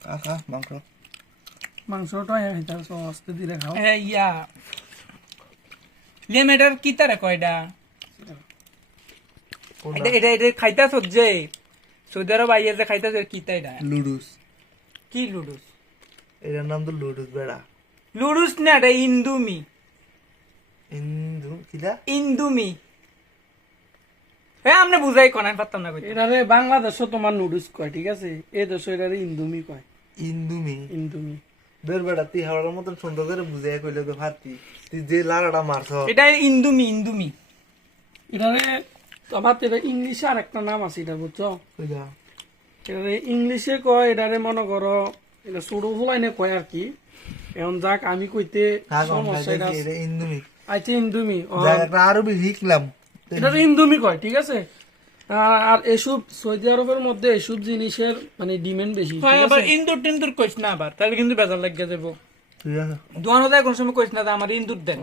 খা মাংস মাংসটা এটা সস্তে দিলে খাও ইয়া লেমেটার কি তারে কয়টা এটা এটা খাইতাছ যে সৌদি আরব আইয়া যে খাইতাছ কি তাইডা লুডুস কি লুডুস এটার নাম তো লুডুস বেড়া লুডুস না এটা ইন্দুমি কিলা ইন্দুমি হ্যাঁ আপনি বুঝাই কোন আমি পারতাম না কইতে এটারে বাংলাদেশও তোমার নুডলস কয় ঠিক আছে এই দেশে এটারে ইন্দুমি কয় ইন্দুমি বের বেড়া তুই হাওড়ার মতন সুন্দর করে বুঝাই কইলে তো ফাটি তুই যে লাড়াটা মারছ এটা ইন্দুমি ইন্দুমি এটারে তোমার এটা ইংলিশে আর একটা নাম আছে এটা বুঝছো কইলা এটারে ইংলিশে কয় এটারে মনে করো এটা ছোট ফুলাইনে কয় আর কি এখন যাক আমি কইতে সমস্যা এটা এটা ইন্দুমি আইতে ইন্দুমি জায়গাটা আরো বেশি শিখলাম এটারে ইন্দুমি কয় ঠিক আছে আর এসব সৌদি আরবের মধ্যে এসব জিনিসের মানে ডিমান্ড বেশি হয় আবার ইন্দুর টিন্দুর কইস না আবার তাহলে কিন্তু বেজার লাগিয়ে যাবো ঠিক আছে দোয়ানো দেয় কোন সময় কইস না যে আমার ইন্দুর দেন